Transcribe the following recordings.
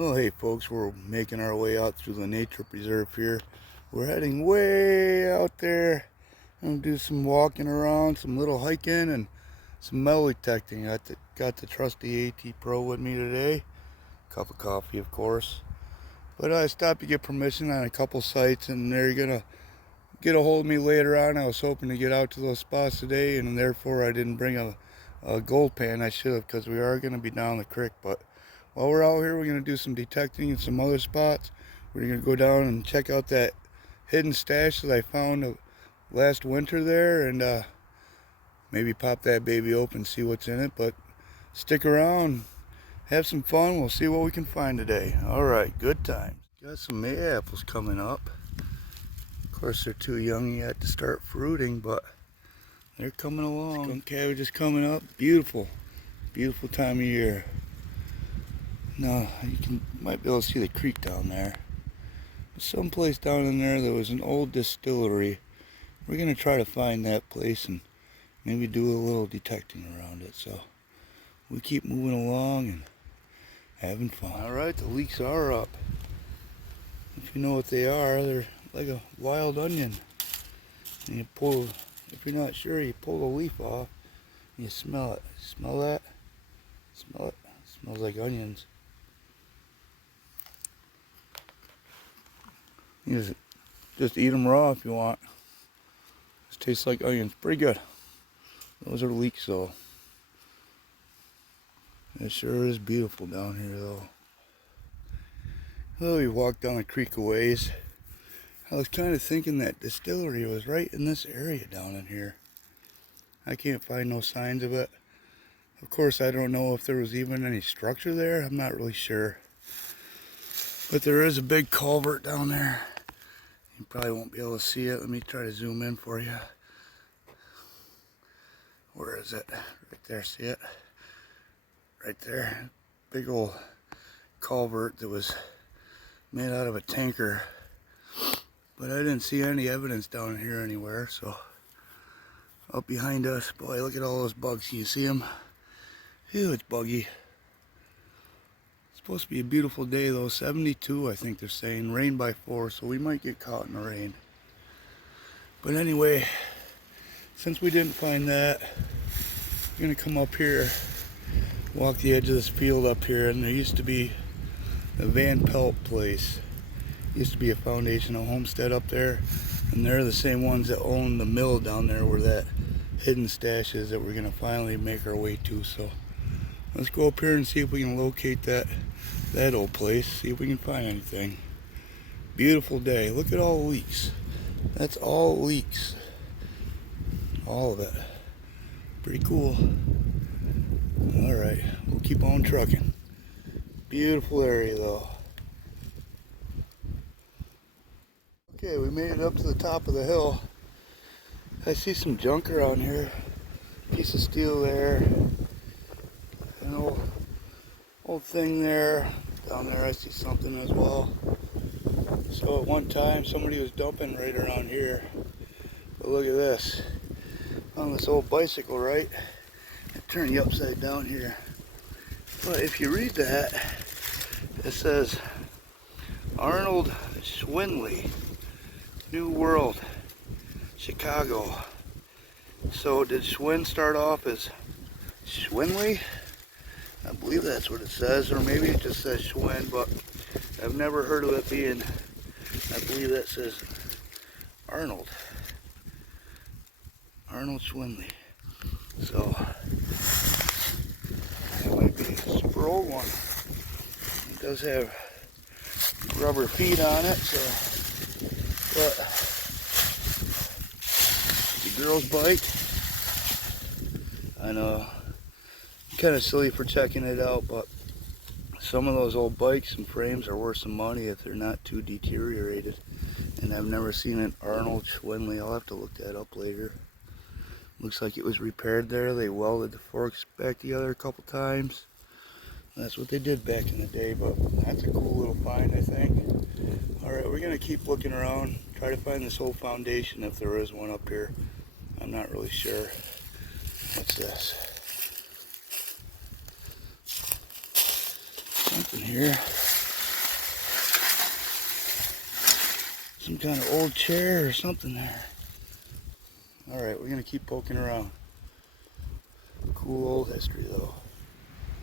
Well, hey folks, we're making our way out through the nature preserve here. We're heading way out there. I'm gonna do some walking around, some little hiking, and some metal detecting. Got the trusty AT Pro with me today. Cup of coffee, of course. But I stopped to get permission on a couple sites, and they're gonna get a hold of me later on. I was hoping to get out to those spots today, and therefore I didn't bring a gold pan. I should have, because we are gonna be down the creek. But while we're out here, we're going to do some detecting in some other spots. We're going to go down and check out that hidden stash that I found last winter there, and maybe pop that baby open, see what's in it. But stick around, have some fun. We'll see what we can find today. All right, good times. Got some May apples coming up. Of course, they're too young yet to start fruiting, but they're coming along. Skunk cabbage is coming up. Beautiful, beautiful time of year. Now you might be able to see the creek down there. Someplace down in there was an old distillery. We're gonna try to find that place and maybe do a little detecting around it. So we keep moving along and having fun. All right, the leeks are up. If you know what they are, they're like a wild onion. And you pull, if you're not sure, you pull the leaf off and you smell it. Smell that? Smell it? It smells like onions. You just eat them raw if you want. It tastes like onions. Pretty good. Those are leeks though. It sure is beautiful down here though. Well, we walked down the creek a ways. I was kind of thinking that distillery was right in this area down in here. I can't find no signs of it. Of course, I don't know if there was even any structure there. I'm not really sure. But there is a big culvert down there. You probably won't be able to see it. Let me try to zoom in for you. Where is it? Right there, see it? Right there. Big old culvert that was made out of a tanker. But I didn't see any evidence down here anywhere, so. Up behind us, boy, look at all those bugs. Can you see them? Ew, it's buggy. It's supposed to be a beautiful day though, 72 I think they're saying, rain by 4, so we might get caught in the rain. But anyway, since we didn't find that, we're gonna come up here, walk the edge of this field up here, and there used to be a Van Pelt place. Used to be a foundation, a homestead up there, and they're the same ones that own the mill down there where that hidden stash is that we're gonna finally make our way to. So let's go up here and see if we can locate that old place, see if we can find anything. Beautiful day. Look at all the leeks. That's all leeks. All of it. Pretty cool. Alright, we'll keep on trucking. Beautiful area though. Okay, we made it up to the top of the hill. I see some junk around here. Piece of steel there. An old thing there. Down there I see something as well. So at one time somebody was dumping right around here. But look at this. On this old bicycle, right? I turn you upside down here. But if you read that, it says Arnold Schwindley, New World, Chicago. So did Schwinn start off as Schwindley? I believe that's what it says, or maybe it just says Schwinn, but I've never heard of it being, I believe that says Arnold. Arnold Schwindley. So, that might be a super old one. It does have rubber feet on it, so, but the girl's bike, I know, kind of silly for checking it out, but some of those old bikes and frames are worth some money if they're not too deteriorated. And I've never seen an Arnold Schwindley. I'll have to look that up later. Looks like it was repaired there. They welded the forks back together a couple times. That's what they did back in the day, but that's a cool little find, I think. Alright, we're going to keep looking around, try to find this old foundation if there is one up here. I'm not really sure. What's this? Something here. some kind of old chair or something there. Alright, we're going to keep poking around. Cool old history though.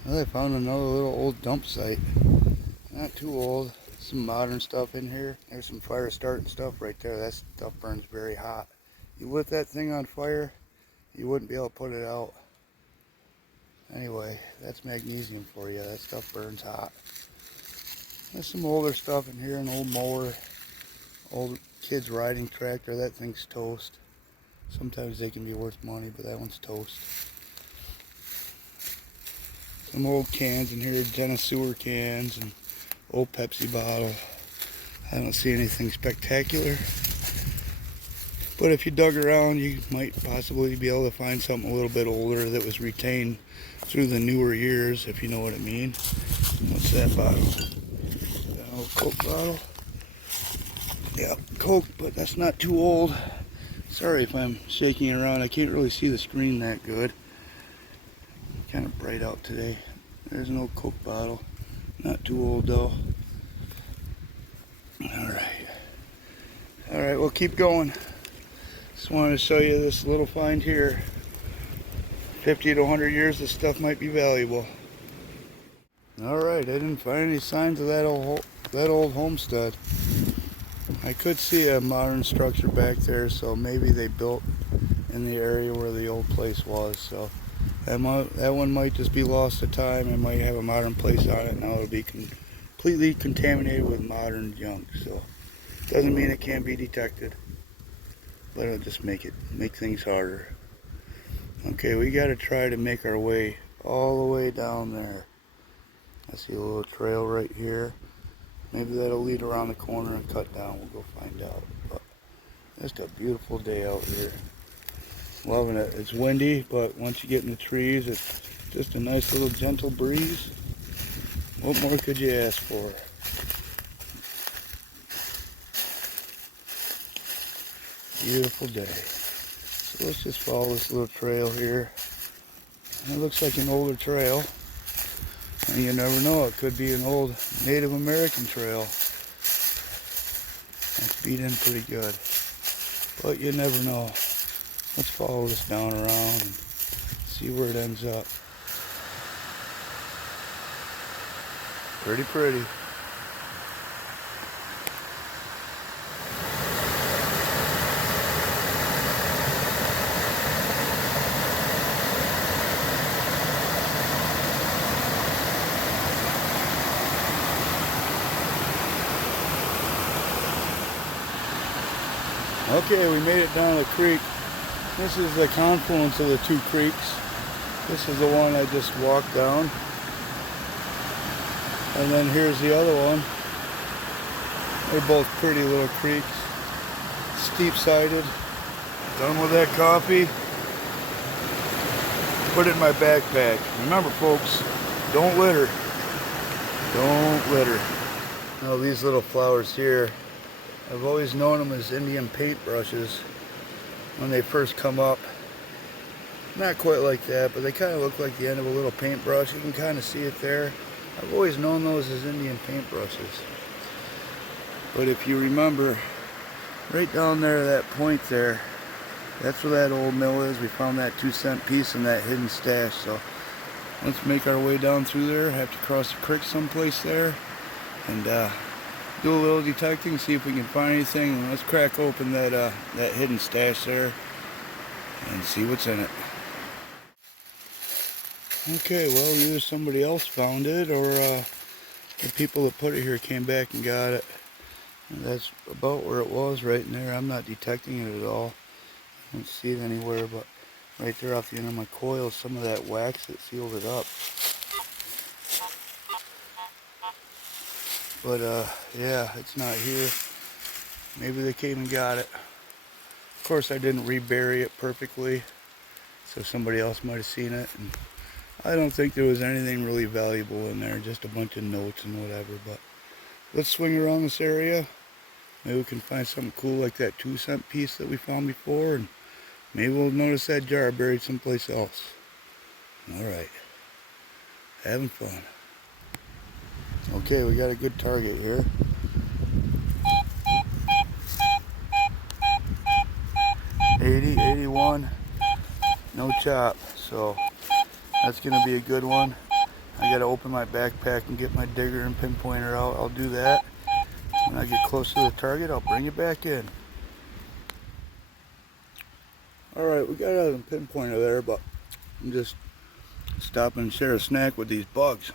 Well, I found another little old dump site. Not too old. Some modern stuff in here. There's some fire starting stuff right there. That stuff burns very hot. You lit that thing on fire, you wouldn't be able to put it out. Anyway, that's magnesium for you. That stuff burns hot. There's some older stuff in here. An old mower. Old kid's riding tractor. That thing's toast. Sometimes they can be worth money, but that one's toast. Some old cans in here, Dennis sewer cans and old Pepsi bottle. I don't see anything spectacular. But if you dug around, you might possibly be able to find something a little bit older that was retained through the newer years, if you know what I mean. What's that bottle? That old Coke bottle? Yeah, Coke, but that's not too old. Sorry if I'm shaking around. I can't really see the screen that good. Kind of bright out today. There's an old Coke bottle. Not too old though. Alright, we'll keep going. Just wanted to show you this little find here. 50 to 100 years, this stuff might be valuable. Alright, I didn't find any signs of that old homestead. I could see a modern structure back there, so maybe they built in the area where the old place was. So that one might just be lost to time. It might have a modern place on it. Now it'll be completely contaminated with modern junk. So doesn't mean it can't be detected, but it'll just make things harder. Okay, we got to try to make our way all the way down there. I see a little trail right here. Maybe that'll lead around the corner and cut down. We'll go find out. But just a beautiful day out here. Loving it. It's windy, but once you get in the trees, it's just a nice little gentle breeze. What more could you ask for? Beautiful day. So let's just follow this little trail here. And it looks like an older trail. And you never know, it could be an old Native American trail. It's beat in pretty good. But you never know. Let's follow this down around and see where it ends up. Pretty pretty. Okay, we made it down the creek. This is the confluence of the two creeks. This is the one I just walked down. And then here's the other one. They're both pretty little creeks. Steep-sided. Done with that coffee. Put it in my backpack. Remember folks, don't litter. Don't litter. Now these little flowers here, I've always known them as Indian paintbrushes when they first come up. Not quite like that, but they kind of look like the end of a little paintbrush. You can kind of see it there. I've always known those as Indian paintbrushes. But if you remember, right down there, that point there, that's where that old mill is. We found that 2-cent piece in that hidden stash. So let's make our way down through there. Have to cross the creek someplace there. And do a little detecting, see if we can find anything, and let's crack open that hidden stash there and see what's in it. Okay, well, either somebody else found it or the people that put it here came back and got it. And that's about where it was, right in there. I'm not detecting it at all. I don't see it anywhere, but right there off the end of my coil, some of that wax that sealed it up. But yeah, it's not here. Maybe they came and got it. Of course, I didn't rebury it perfectly, so somebody else might have seen it. And I don't think there was anything really valuable in there, just a bunch of notes and whatever. But let's swing around this area. Maybe we can find something cool like that 2-cent piece that we found before, and maybe we'll notice that jar buried someplace else. Alright, having fun. Okay, we got a good target here. 80, 81, no chop. So that's gonna be a good one. I gotta open my backpack and get my digger and pinpointer out. I'll do that. When I get close to the target, I'll bring it back in. Alright, we got out a pinpointer there, but I'm just stopping and share a snack with these bugs.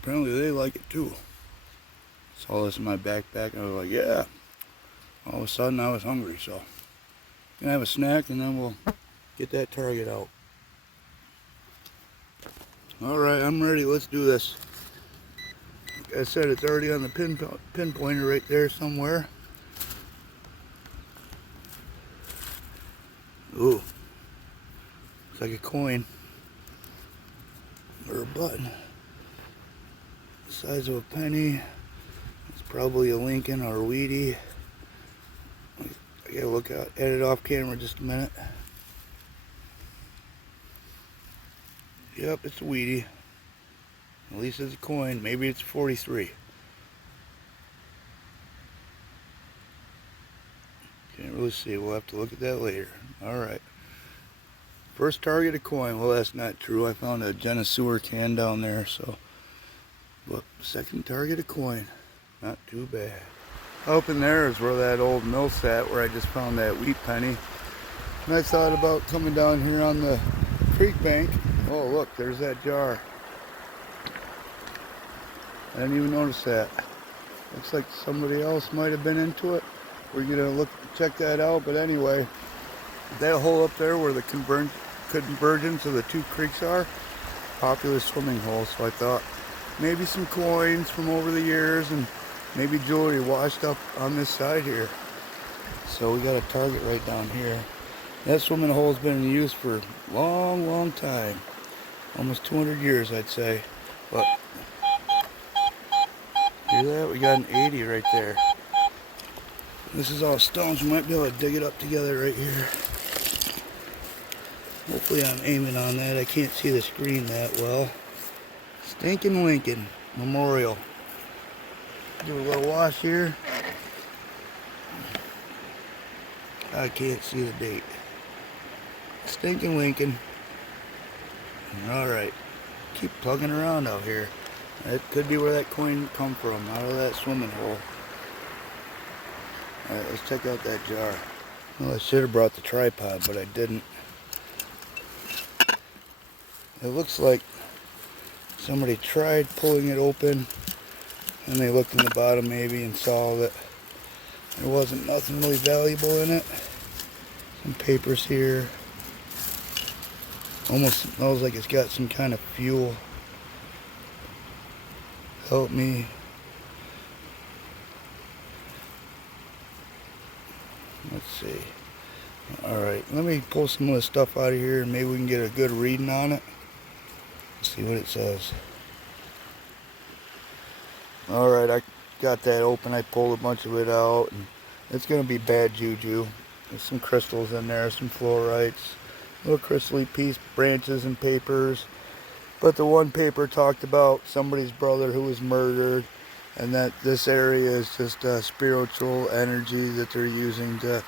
Apparently they like it too. Saw this in my backpack and I was like, yeah. All of a sudden I was hungry, so gonna have a snack and then we'll get that target out. Alright, I'm ready. Let's do this. Like I said, it's already on the pinpointer right there somewhere. Ooh. Looks like a coin. Or a button. The size of a penny. It's probably a Lincoln or a Wheatie. I gotta look out at it off camera just a minute. Yep, it's a Wheatie. At least it's a coin. Maybe it's 43. Can't really see. We'll have to look at that later. Alright. First target, a coin. Well, that's not true. I found a Genessewer can down there, so. But second target, a coin. Not too bad. Up in there is where that old mill sat, where I just found that wheat penny. And I thought about coming down here on the creek bank. Oh, look, there's that jar. I didn't even notice that. Looks like somebody else might have been into it. We're gonna check that out. But anyway, that hole up there where the convergence of the two creeks are, popular swimming hole. So I thought maybe some coins from over the years and maybe jewelry washed up on this side here. So we got a target right down here. That swimming hole's been in use for a long, long time. Almost 200 years, I'd say. But hear that? We got an 80 right there. This is all stones. We might be able to dig it up together right here. Hopefully I'm aiming on that. I can't see the screen that well. Stinking Lincoln Memorial. Do a little wash here. I can't see the date. Stinking Lincoln. Alright. Keep plugging around out here. That could be where that coin come from, out of that swimming hole. Alright, let's check out that jar. Well, I should have brought the tripod, but I didn't. It looks like somebody tried pulling it open and they looked in the bottom maybe and saw that there wasn't nothing really valuable in it. Some papers here. Almost smells like it's got some kind of fuel. Help me. Let's see. Alright, let me pull some of this stuff out of here and maybe we can get a good reading on it. Let's see what it says. Alright, I got that open. I pulled a bunch of it out and it's going to be bad juju. There's some crystals in there, some fluorites, little crystally piece branches and papers. But the one paper talked about somebody's brother who was murdered and that this area is just a spiritual energy that they're using to,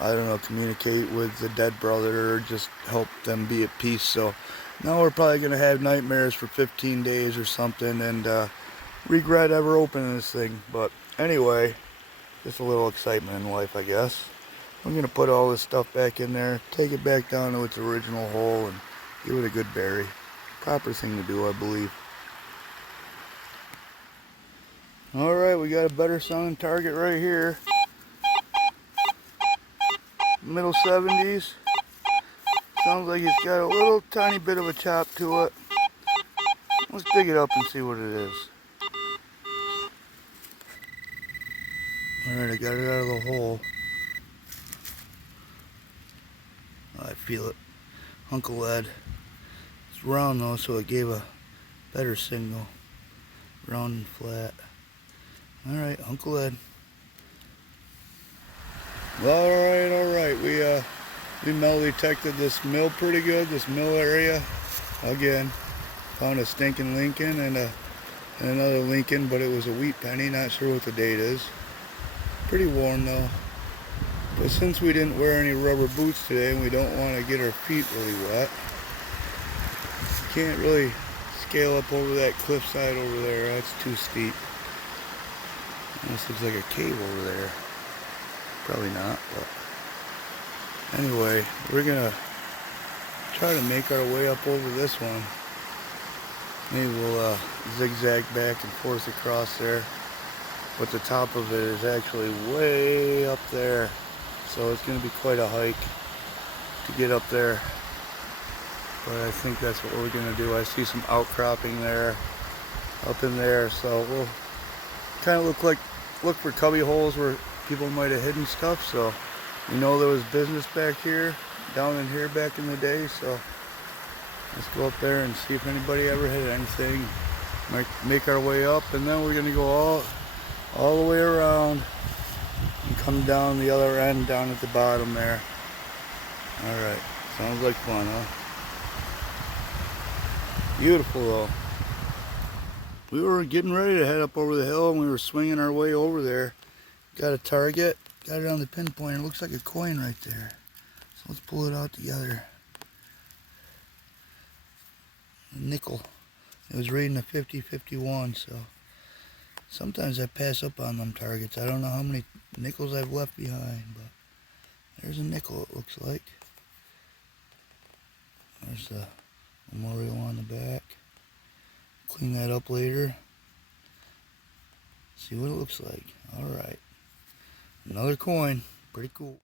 I don't know, communicate with the dead brother or just help them be at peace. So now we're probably going to have nightmares for 15 days or something and regret ever opening this thing. But anyway, just a little excitement in life, I guess. I'm going to put all this stuff back in there, take it back down to its original hole and give it a good bury. Proper thing to do, I believe. Alright, we got a better sounding target right here. Middle 70s. Sounds like it's got a little tiny bit of a chop to it. Let's dig it up and see what it is. Alright, I got it out of the hole. I feel it. Hunk of lead. It's round though, so it gave a better signal. Round and flat. Alright, hunk of lead. Alright. We metal detected this mill pretty good, this mill area. Again, found a stinking Lincoln and another Lincoln, but it was a wheat penny, not sure what the date is. Pretty warm though. But since we didn't wear any rubber boots today and we don't want to get our feet really wet, can't really scale up over that cliffside over there. That's too steep. This looks like a cave over there. Probably not, but anyway, we're gonna try to make our way up over this one. Maybe we'll zigzag back and forth across there. But the top of it is actually way up there. So it's going to be quite a hike to get up there. But I think that's what we're going to do. I see some outcropping there, up in there. So we'll kind of look for cubby holes where people might have hidden stuff. So we know there was business back here, down in here back in the day. So let's go up there and see if anybody ever hit anything. Might make our way up, and then we're going to go all the way around and come down the other end down at the bottom there. Alright, sounds like fun, huh? Beautiful though. We were getting ready to head up over the hill and we were swinging our way over there. Got a target, got it on the pinpoint. It looks like a coin right there. So let's pull it out together. A nickel. It was rating a 50-51, so sometimes I pass up on them targets. I don't know how many nickels I've left behind, but there's a nickel it looks like. There's the memorial on the back. Clean that up later. See what it looks like. Alright. Another coin. Pretty cool.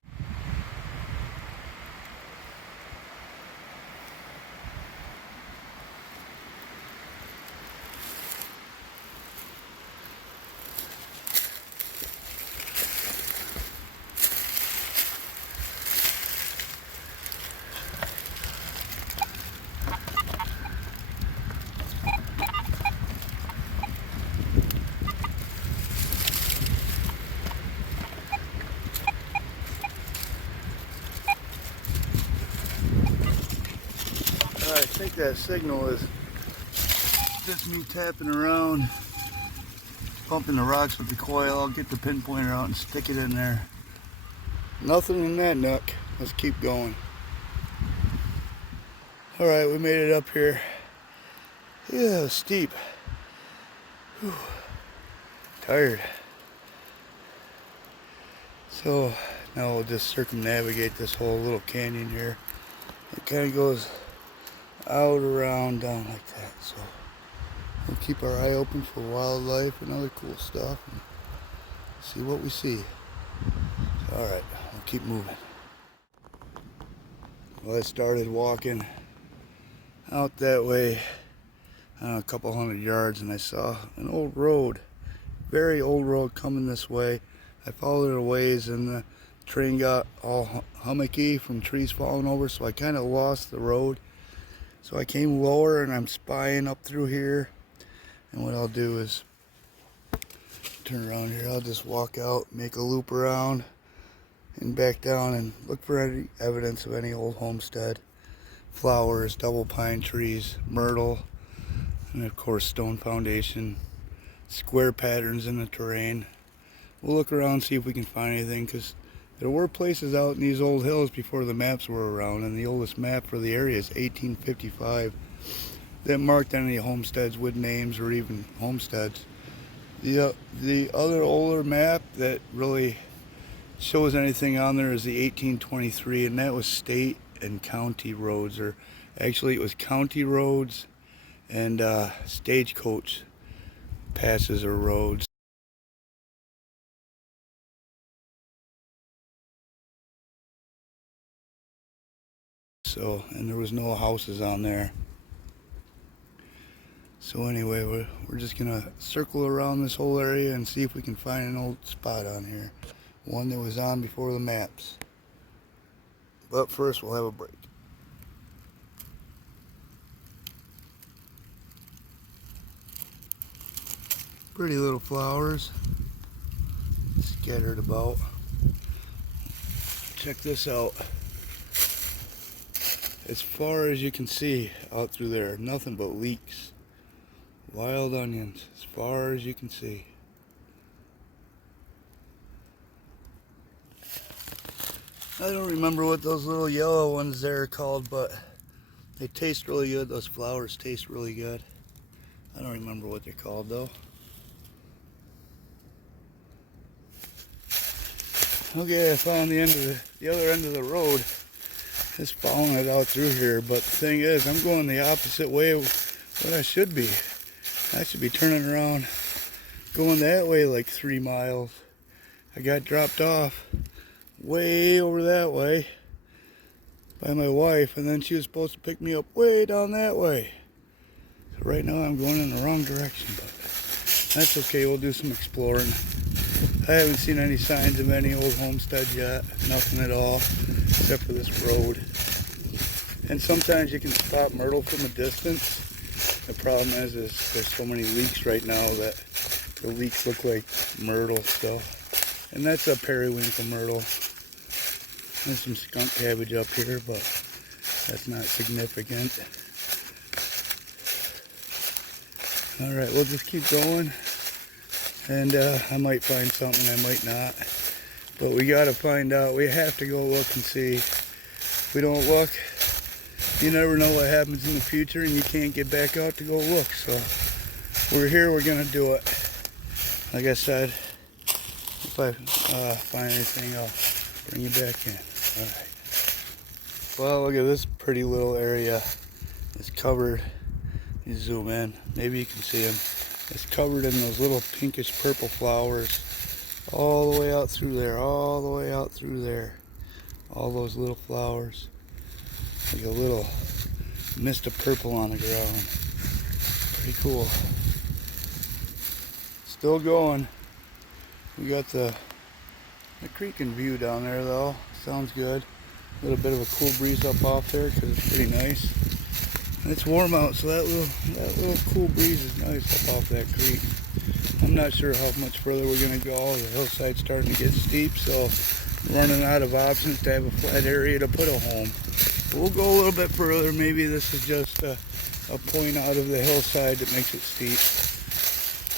I think that signal is just me tapping around, pumping the rocks with the coil. I'll get the pinpointer out and stick it in there. Nothing in that nook. Let's keep going. Alright, we made it up here. Yeah, steep. Whew. Tired. So now we'll just circumnavigate this whole little canyon here. It kind of goes out, around, down like that. So we'll keep our eye open for wildlife and other cool stuff and see what we see. Alright, we'll keep moving. Well, I started walking out that way, a couple hundred yards, and I saw an old road, very old road coming this way. I followed it a ways and the train got all hummocky from trees falling over, so I kind of lost the road. So I came lower and I'm spying up through here, and what I'll do is turn around here. I'll just walk out, make a loop around and back down and look for any evidence of any old homestead. Flowers, double pine trees, myrtle, and of course stone foundation, square patterns in the terrain. We'll look around, see if we can find anything, because there were places out in these old hills before the maps were around, and the oldest map for the area is 1855 that marked any homesteads with names or even homesteads. The other older map that really shows anything on there is the 1823, and that was state and county roads, or actually it was county roads and stagecoach passes or roads. So, and there was no houses on there. So anyway, we're just gonna circle around this whole area and see if we can find an old spot on here. One that was on before the maps. But first we'll have a break. Pretty little flowers scattered about. Check this out. As far as you can see out through there, nothing but leeks. Wild onions, as far as you can see. I don't remember what those little yellow ones there are called, but they taste really good. Those flowers taste really good. I don't remember what they're called though. Okay, I found the other end of the road. Just following it out through here, but the thing is, I'm going the opposite way of what I should be. I should be turning around, going that way like 3 miles. I got dropped off way over that way by my wife, and then she was supposed to pick me up way down that way. So right now I'm going in the wrong direction, but that's okay. We'll do some exploring. I haven't seen any signs of any old homestead yet, nothing at all, except for this road. And sometimes you can spot myrtle from a distance. The problem is there's so many leeks right now that the leeks look like myrtle stuff. And that's a periwinkle myrtle. There's some skunk cabbage up here, but that's not significant. Alright, we'll just keep going. And I might find something, I might not. But we gotta find out. We have to go look and see. If we don't look, you never know what happens in the future, and you can't get back out to go look. So we're here, we're gonna do it. Like I said, if I find anything, I'll bring you back in. Alright. Well, look at this pretty little area. It's covered. You zoom in, maybe you can see them. It's covered in those little pinkish purple flowers all the way out through there, all the way out through there. All those little flowers. Like a little mist of purple on the ground. Pretty cool. Still going. We got the creek in view down there though. Sounds good. A little bit of a cool breeze up off there because it's pretty nice. And it's warm out, so that little cool breeze is nice up off that creek. I'm not sure how much further we're going to go. The hillside's starting to get steep, so I'm running out of options to have a flat area to put a home. But we'll go a little bit further. Maybe this is just a point out of the hillside that makes it steep.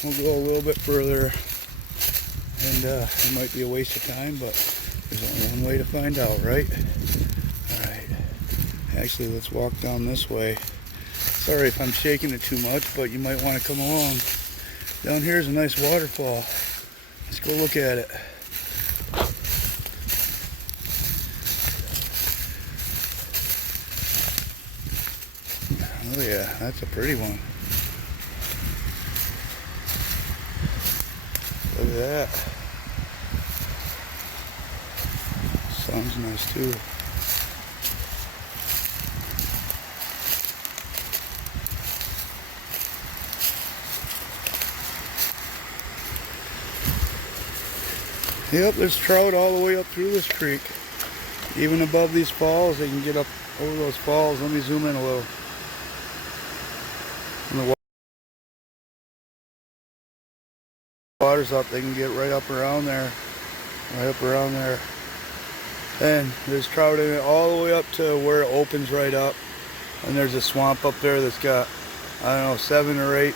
We'll go a little bit further, and it might be a waste of time, but there's only one way to find out, right? Alright. Actually, let's walk down this way. Sorry if I'm shaking it too much, but you might want to come along. Down here is a nice waterfall. Let's go look at it. Oh yeah, that's a pretty one. Look at that. Sun's nice too. Yep, there's trout all the way up through this creek. Even above these falls, they can get up over those falls. Let me zoom in a little. When the water's up, they can get right up around there. Right up around there. And there's trout in it all the way up to where it opens right up. And there's a swamp up there that's got, I don't know, 7 or 8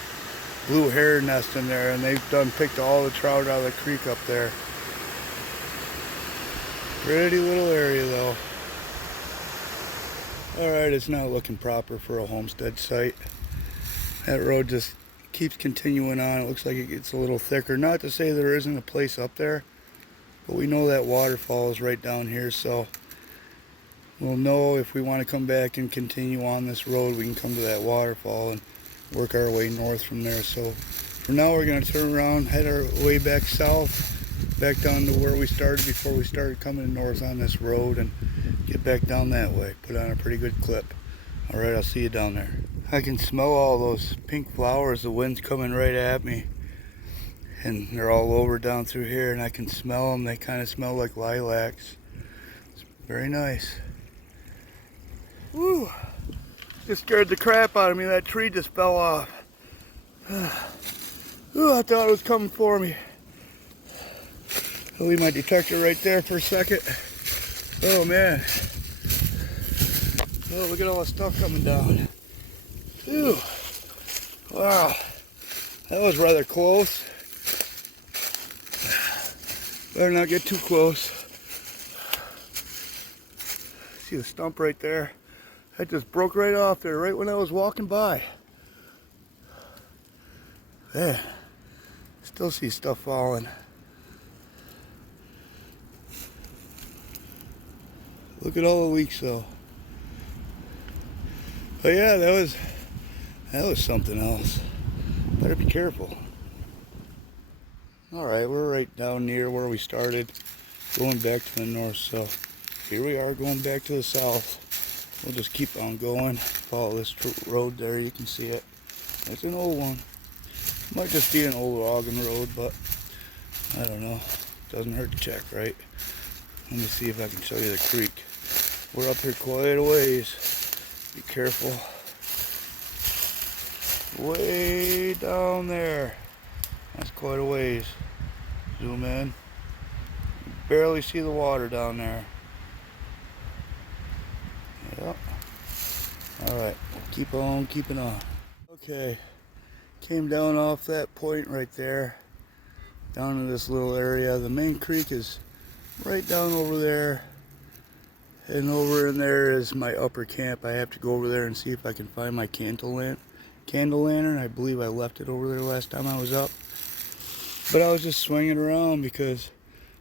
blue hair nests in there. And they've picked all the trout out of the creek up there. Pretty little area though. Alright, it's not looking proper for a homestead site. That road just keeps continuing on. It looks like it gets a little thicker. Not to say there isn't a place up there, but we know that waterfall is right down here, so we'll know if we want to come back and continue on this road, we can come to that waterfall and work our way north from there. So for now, we're going to turn around, head our way back south, back down to where we started before we started coming north on this road, and get back down that way. Put on a pretty good clip. Alright, I'll see you down there. I can smell all those pink flowers. The wind's coming right at me. And they're all over down through here, and I can smell them. They kind of smell like lilacs. It's very nice. Woo! Just scared the crap out of me. That tree just fell off. Ooh, I thought it was coming for me. I'll leave my detector right there for a second. Oh man. Oh, look at all the stuff coming down. Ew. Wow. That was rather close. Better not get too close. See the stump right there? That just broke right off there, right when I was walking by. Man, still see stuff falling. Look at all the leaks though. But yeah, that was something else. Better be careful. Alright, we're right down near where we started, going back to the north, so here we are going back to the south. We'll just keep on going, follow this road there, you can see it. It's an old one. Might just be an old logging road, but I don't know. Doesn't hurt to check, right? Let me see if I can show you the creek. We're up here quite a ways. Be careful. Way down there. That's quite a ways. Zoom in. You barely see the water down there. Yep. Alright, keep on keeping on. Okay, came down off that point right there, down to this little area. The main creek is right down over there, and over in there is my upper camp. I have to go over there and see if I can find my candle lantern. I believe I left it over there last time I was up, but I was just swinging around because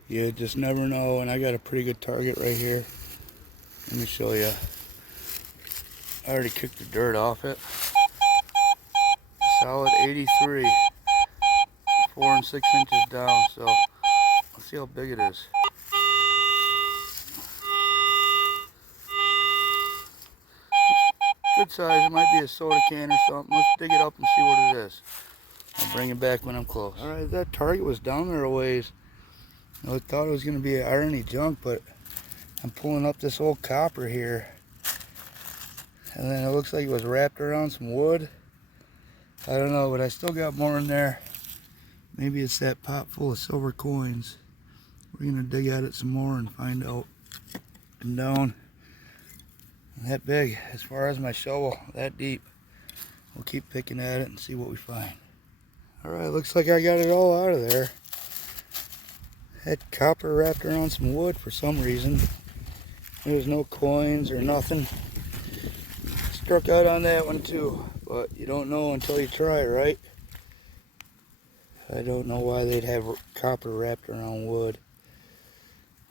you just never know, and I got a pretty good target right here. Let me show you. I already kicked the dirt off it. Solid 83, 4 6 inches down, so let's see how big it is. Good size. It might be a soda can or something. Let's dig it up and see what it is. I'll bring it back when I'm close. Alright, that target was down there a ways. I thought it was going to be an irony junk, but I'm pulling up this old copper here. And then it looks like it was wrapped around some wood. I don't know, but I still got more in there. Maybe it's that pot full of silver coins. We're going to dig at it some more and find out. And down that big, as far as my shovel, that deep. We'll keep picking at it and see what we find. Alright, looks like I got it all out of there. Had copper wrapped around some wood for some reason. There's no coins or nothing. Struck out on that one too, but you don't know until you try, right? I don't know why they'd have copper wrapped around wood.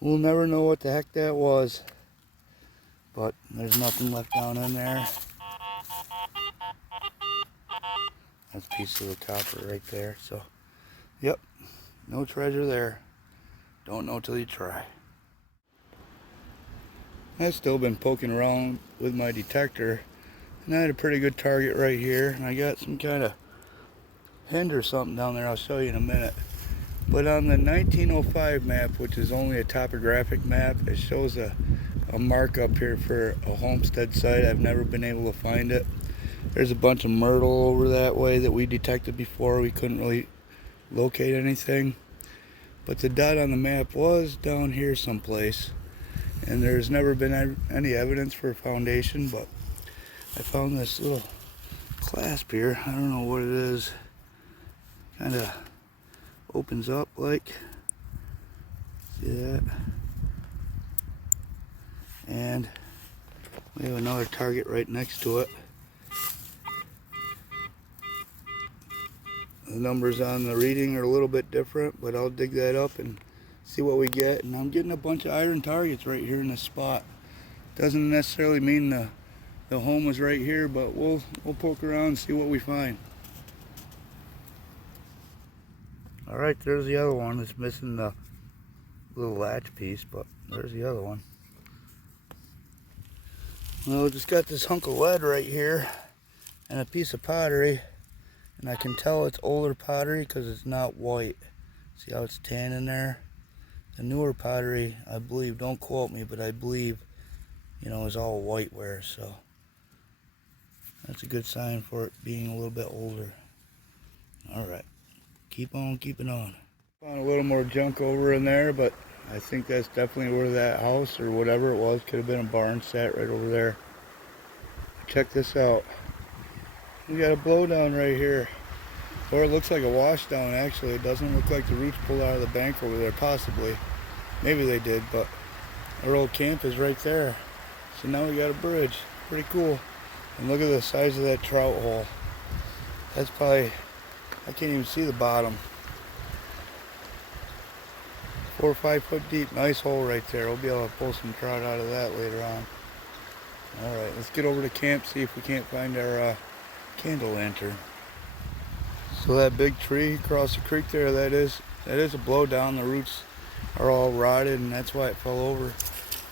We'll never know what the heck that was, but there's nothing left down in there. That's a piece of the copper right there, so yep, no treasure there. Don't know till you try. I've still been poking around with my detector, and I had a pretty good target right here, and I got some kind of hint or something down there. I'll show you in a minute. But on the 1905 map, which is only a topographic map, it shows a mark up here for a homestead site. I've never been able to find it. There's a bunch of myrtle over that way that we detected before. We couldn't really locate anything. But the dot on the map was down here someplace. And there's never been any evidence for a foundation, but I found this little clasp here. I don't know what it is. Kind of opens up like. See that? And we have another target right next to it. The numbers on the reading are a little bit different, but I'll dig that up and see what we get. And I'm getting a bunch of iron targets right here in this spot. Doesn't necessarily mean the home was right here, but we'll poke around and see what we find. Alright, there's the other one. It's missing the little latch piece, but there's the other one. Well, just got this hunk of lead right here and a piece of pottery, and I can tell it's older pottery because it's not white. See how it's tan in there? The newer pottery, I believe, don't quote me, but I believe, you know, is all whiteware, so that's a good sign for it being a little bit older. Alright, keep on keeping on. Found a little more junk over in there, but I think that's definitely where that house or whatever it was, could have been a barn sat right over there. Check this out. We got a blowdown right here. Or it looks like a washdown actually. It doesn't look like the roots pulled out of the bank over there, possibly. Maybe they did, but our old camp is right there. So now we got a bridge. Pretty cool. And look at the size of that trout hole. That's probably, I can't even see the bottom. 4 or 5 foot deep. Nice hole right there. We'll be able to pull some trout out of that later on. Alright, let's get over to camp, see if we can't find our candle lantern. So that big tree across the creek there, that is a blowdown. The roots are all rotted and that's why it fell over.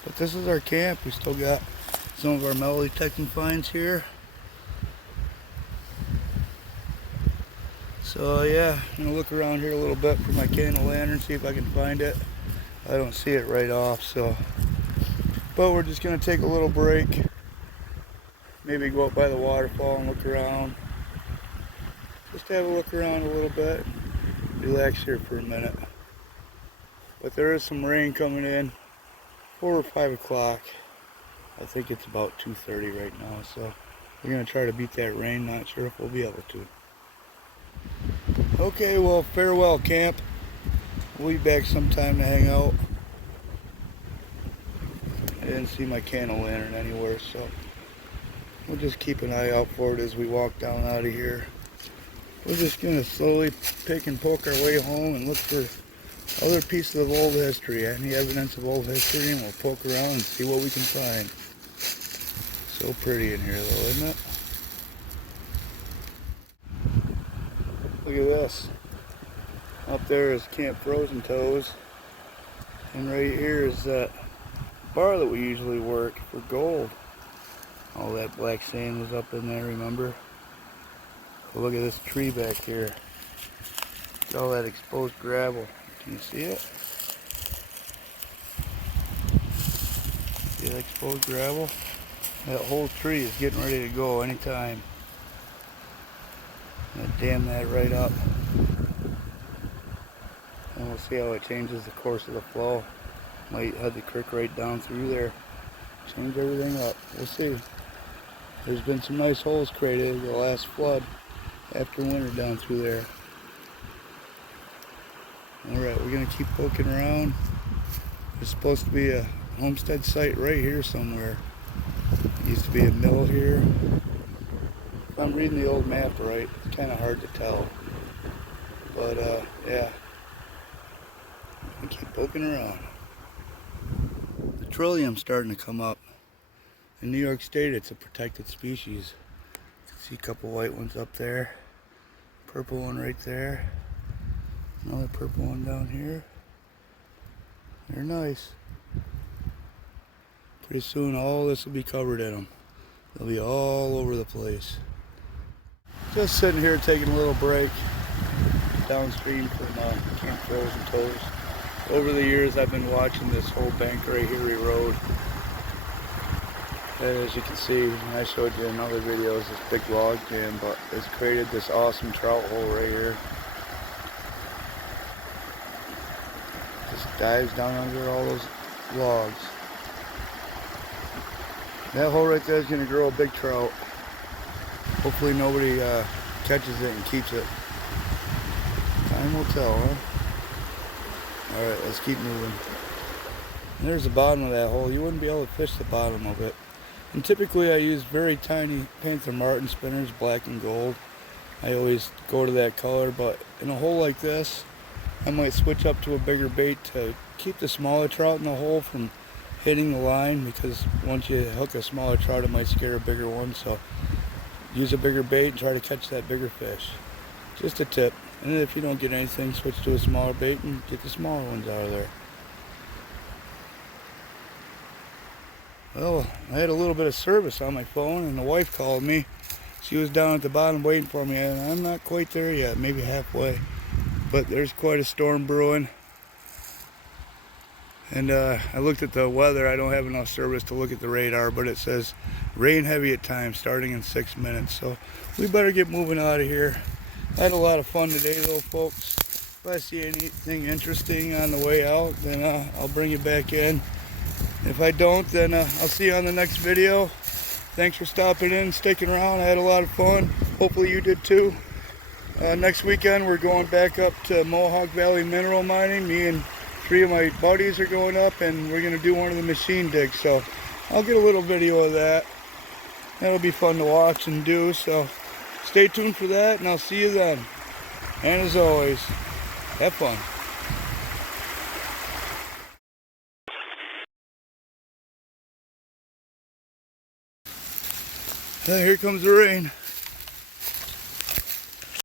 But this is our camp. We still got some of our metal detecting finds here. So yeah, I'm gonna look around here a little bit for my candle lantern, see if I can find it. I don't see it right off, so. But we're just gonna take a little break. Maybe go up by the waterfall and look around. Just have a look around a little bit. Relax here for a minute. But there is some rain coming in. 4 or 5 o'clock. I think it's about 2:30 right now, so we're gonna try to beat that rain. Not sure if we'll be able to. Okay, well, farewell camp. We'll be back sometime to hang out. I didn't see my candle lantern anywhere, so we'll just keep an eye out for it as we walk down out of here. We're just gonna slowly pick and poke our way home and look for other pieces of old history, any evidence of old history, and we'll poke around and see what we can find. So pretty in here though, isn't it? Look at this. Up there is Camp Frozen Toes. And right here is that bar that we usually work for gold. All that black sand was up in there, remember? Well, look at this tree back here. Look at all that exposed gravel. Can you see it? See that exposed gravel? That whole tree is getting ready to go anytime. I'm gonna dam that right up. And we'll see how it changes the course of the flow. Might head the creek right down through there. Change everything up. We'll see. There's been some nice holes created the last flood after winter down through there. Alright, we're going to keep poking around. There's supposed to be a homestead site right here somewhere. There used to be a mill here. If I'm reading the old map right, it's kind of hard to tell. But yeah, we keep poking around. The trillium's starting to come up. In New York State, it's a protected species. You can see a couple white ones up there. Purple one right there. Another purple one down here. They're nice. Pretty soon all this will be covered in them. They'll be all over the place. Just sitting here taking a little break downstream from Camp Frozen Toes. Over the years I've been watching this whole bank right here, Road. As you can see, and I showed you in other videos, this big log jam, but it's created this awesome trout hole right here. Just dives down under all those logs. That hole right there is going to grow a big trout. Hopefully nobody catches it and keeps it. Time will tell, huh? Alright, let's keep moving. And there's the bottom of that hole. You wouldn't be able to fish the bottom of it. And typically I use very tiny Panther Martin spinners, black and gold. I always go to that color, but in a hole like this, I might switch up to a bigger bait to keep the smaller trout in the hole from hitting the line, because once you hook a smaller trout, it might scare a bigger one. So use a bigger bait and try to catch that bigger fish. Just a tip. And if you don't get anything, switch to a smaller bait and get the smaller ones out of there. Well, I had a little bit of service on my phone and the wife called me. She was down at the bottom waiting for me, and I'm not quite there yet, maybe halfway. But there's quite a storm brewing. And I looked at the weather. I don't have enough service to look at the radar, but it says rain heavy at times starting in 6 minutes. So we better get moving out of here. I had a lot of fun today though, folks. If I see anything interesting on the way out, then I'll bring you back in. If I don't, then I'll see you on the next video. Thanks for stopping in, sticking around. I had a lot of fun. Hopefully you did too. Next weekend we're going back up to Mohawk Valley mineral mining. Me and 3 of my buddies are going up, and we're going to do one of the machine digs. So I'll get a little video of that. That'll be fun to watch and do, so stay tuned for that, and I'll see you then. And as always, have fun. Here comes the rain.